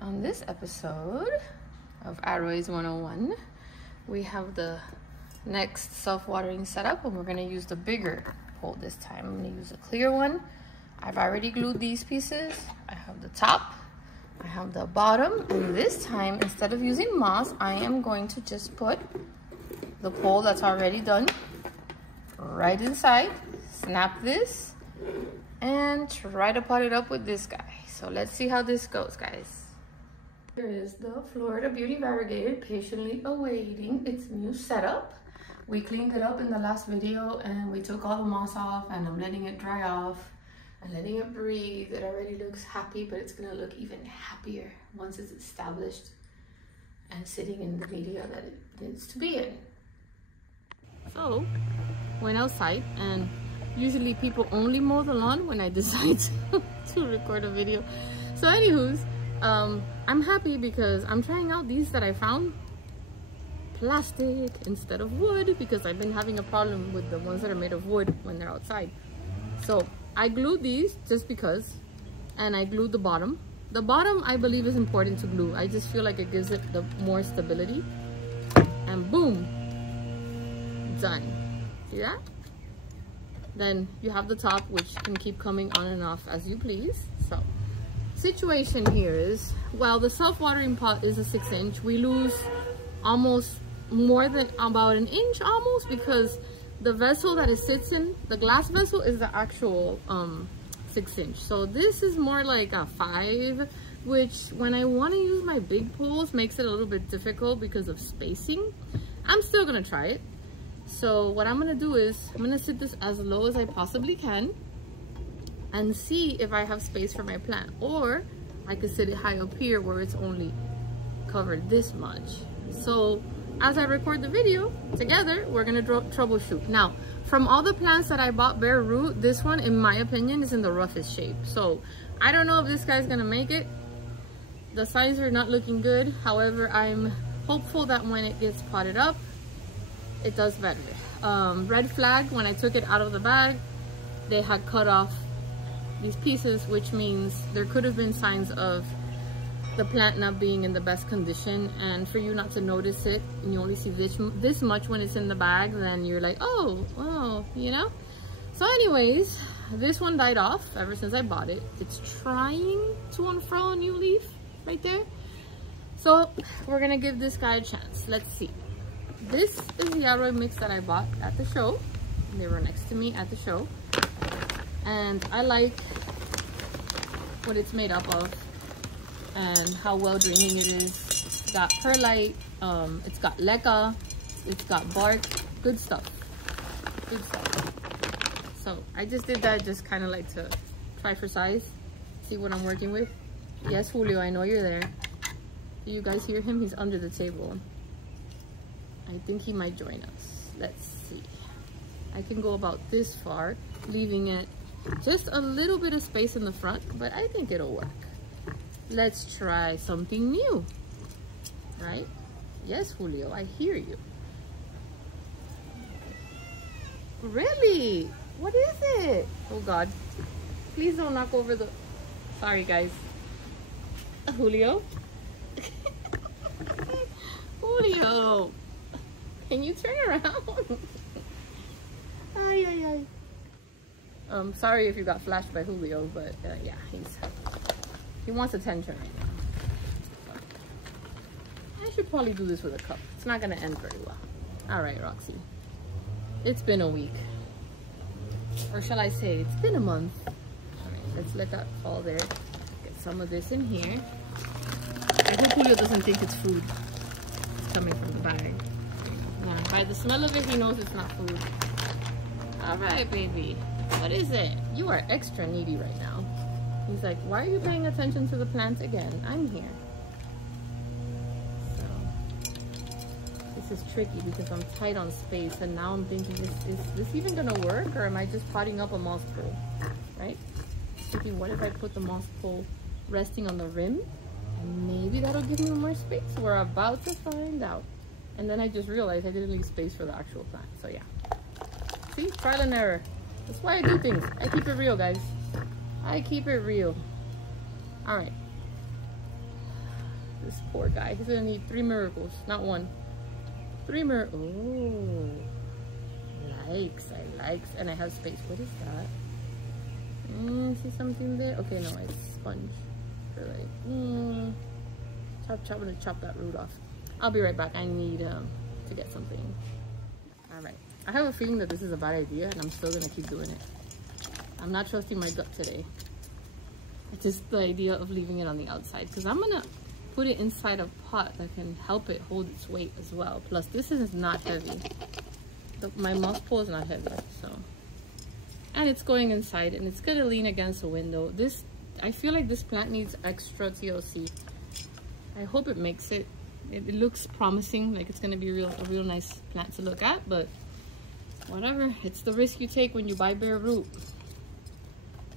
On this episode of Arrowways 101, we have the next self-watering setup, and we're going to use the bigger pole this time. I'm going to use a clear one. I've already glued these pieces. I have the top, I have the bottom, and this time, instead of using moss, I am going to just put the pole that's already done right inside, snap this, and try to pot it up with this guy. So let's see how this goes, guys. Here is the Florida Beauty Variegated patiently awaiting its new setup. We cleaned it up in the last video and we took all the moss off, and I'm letting it dry off and letting it breathe. It already looks happy, but it's gonna look even happier once it's established and sitting in the media that it needs to be in. So, went outside, and usually people only mow the lawn when I decide to record a video. So anywho's, I'm happy because I'm trying out these that I found plastic instead of wood, because I've been having a problem with the ones that are made of wood when they're outside. So I glued these just because, and I glued the bottom. The bottom I believe is important to glue. I just feel like it gives it the more stability. And boom, done. See that? Then you have the top, which can keep coming on and off as you please. So situation here is, well, the self-watering pot is a 6-inch. We lose almost more than about an inch almost, because the vessel that it sits in, the glass vessel, is the actual 6-inch. So this is more like a 5, which when I want to use my big poles makes it a little bit difficult because of spacing. I'm still gonna try it. So what I'm gonna do is I'm gonna sit this as low as I possibly can and see if I have space for my plant, or I could sit it high up here where it's only covered this much. So as I record the video together, we're gonna troubleshoot. Now, from all the plants that I bought bare root, this one, in my opinion, is in the roughest shape. So I don't know if this guy's gonna make it. The signs are not looking good. However, I'm hopeful that when it gets potted up, it does better. Red flag, when I took it out of the bag, they had cut off these pieces, which means there could have been signs of the plant not being in the best condition. And for you not to notice it, and you only see this much when it's in the bag, then you're like, oh, you know? So anyways, this one died off ever since I bought it. It's trying to unfurl a new leaf right there. So we're gonna give this guy a chance. Let's see. This is the Arrowways mix that I bought at the show. They were next to me at the show. And I like what it's made up of and how well draining it is. It's got perlite, it's got leca, it's got bark, good stuff. Good stuff. So I just did that just kind of like to try for size, see what I'm working with. Yes, Julio, I know you're there. Do you guys hear him? He's under the table. I think he might join us. Let's see. I can go about this far, leaving it just a little bit of space in the front, but I think it'll work. Let's try something new, right? Yes, Julio, I hear you. Really? What is it? Oh God, please don't knock over the, sorry guys. Julio? Julio, can you turn around? Ay, ay, ay. Sorry if you got flashed by Julio, but yeah, he wants attention right now. So, I should probably do this with a cup. It's not gonna end very well. All right, Roxy. It's been a week. Or shall I say, it's been a month. All right, let's let that fall there. Get some of this in here. I hope Julio doesn't think it's food. It's coming from the bag. By the smell of it, he knows it's not food. All right, baby. What is it? You are extra needy right now. He's like, why are you paying attention to the plant again? I'm here. So, this is tricky because I'm tight on space, and now I'm thinking, is this even gonna work, or am I just potting up a moss pole, right? Thinking, what if I put the moss pole resting on the rim? And maybe that'll give me more space. We're about to find out. And then I just realized I didn't leave space for the actual plant. So yeah. See? Trial and error. That's why I do things. I keep it real, guys. I keep it real. Alright. This poor guy. He's gonna need 3 miracles, not 1. 3 miracles. Oh, likes. I likes, and I have space. What is that? See something there? Okay, no, it's sponge. For like, I'm gonna chop that root off. I'll be right back. I need to get something. All right. I have a feeling that this is a bad idea, and I'm still gonna keep doing it. I'm not trusting my gut today. It's just the idea of leaving it on the outside, because I'm gonna put it inside a pot that can help it hold its weight as well. Plus, this is not heavy. My moss pole is not heavy, so. And it's going inside, and it's gonna lean against the window. I feel like this plant needs extra TLC. I hope it makes it. It looks promising, like it's gonna be a real nice plant to look at, but whatever. It's the risk you take when you buy bare root.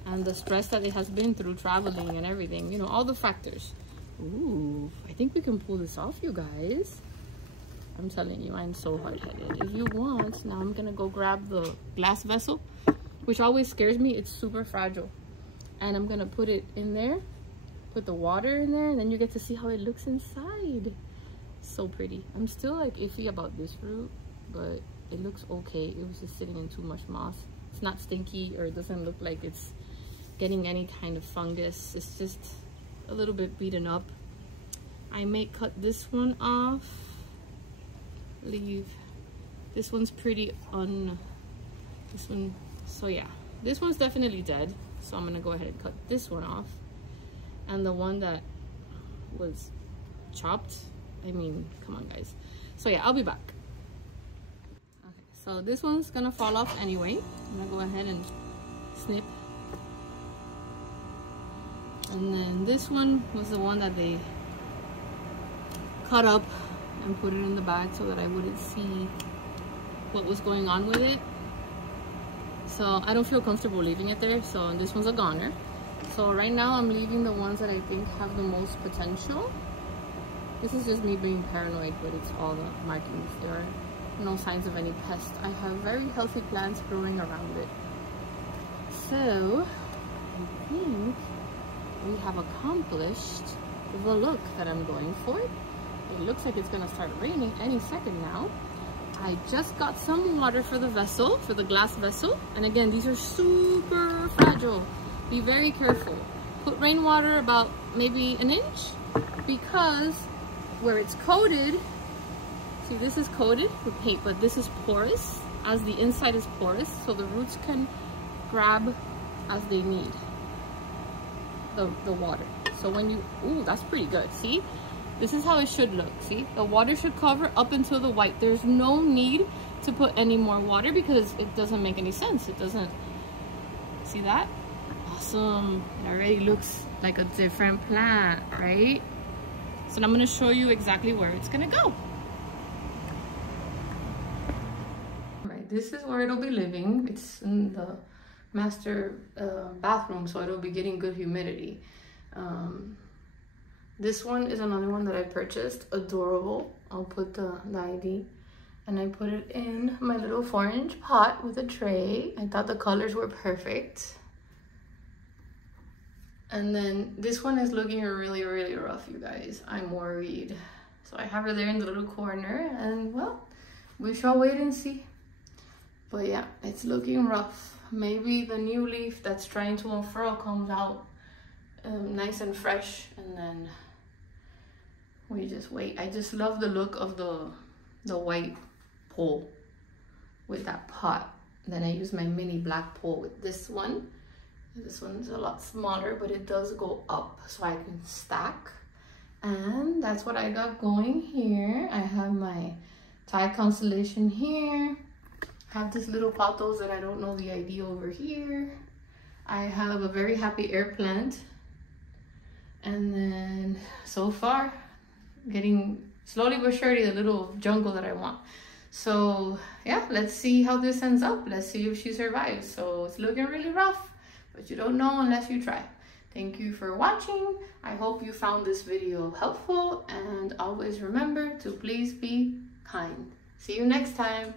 And the stress that it has been through traveling and everything, you know, all the factors. Ooh, I think we can pull this off, you guys. I'm telling you, I'm so hard-headed. If you want, now I'm gonna go grab the glass vessel, which always scares me. It's super fragile. And I'm gonna put it in there, put the water in there, and then you get to see how it looks inside. So pretty. I'm still like iffy about this root, but it looks okay. It was just sitting in too much moss. It's not stinky, or it doesn't look like it's getting any kind of fungus. It's just a little bit beaten up. I may cut this one off. Leave this one's pretty this one. So yeah, this one's definitely dead, so I'm gonna go ahead and cut this one off. And the one that was chopped, I mean, come on guys. So yeah, I'll be back. Okay, so this one's gonna fall off anyway. I'm gonna go ahead and snip. And then this one was the one that they cut up and put it in the bag so that I wouldn't see what was going on with it. So I don't feel comfortable leaving it there, so this one's a goner. So right now I'm leaving the ones that I think have the most potential. This is just me being paranoid, but it's all the markings. There are no signs of any pest. I have very healthy plants growing around it. So I think we have accomplished the look that I'm going for. It looks like it's gonna start raining any second now. I just got some water for the vessel, for the glass vessel. And again, these are super fragile. Be very careful. Put rainwater about maybe an inch, because where it's coated, see, this is coated with paint, but this is porous, as the inside is porous, so the roots can grab as they need the water. So when you, ooh, that's pretty good. See, this is how it should look. See, the water should cover up until the white. There's no need to put any more water because it doesn't make any sense. It doesn't. See that? Awesome. It already looks like a different plant, right? So now I'm going to show you exactly where it's going to go. All right, this is where it'll be living. It's in the master bathroom, so it'll be getting good humidity. This one is another one that I purchased. Adorable. I'll put the ID. And I put it in my little 4-inch pot with a tray. I thought the colors were perfect. And then this one is looking really, really rough, you guys. I'm worried. So I have her there in the little corner, and well, we shall wait and see. But yeah, it's looking rough. Maybe the new leaf that's trying to unfurl comes out nice and fresh, and then we just wait. I just love the look of the white pole with that pot. Then I use my mini black pole with this one. This one's a lot smaller, but it does go up so I can stack. And that's what I got going here. I have my Thai constellation here. I have this little pothos that I don't know the ID over here. I have a very happy air plant. And then so far, getting slowly but surely the little jungle that I want. So yeah, let's see how this ends up. Let's see if she survives. So it's looking really rough, but you don't know unless you try. Thank you for watching. I hope you found this video helpful, and always remember to please be kind. See you next time.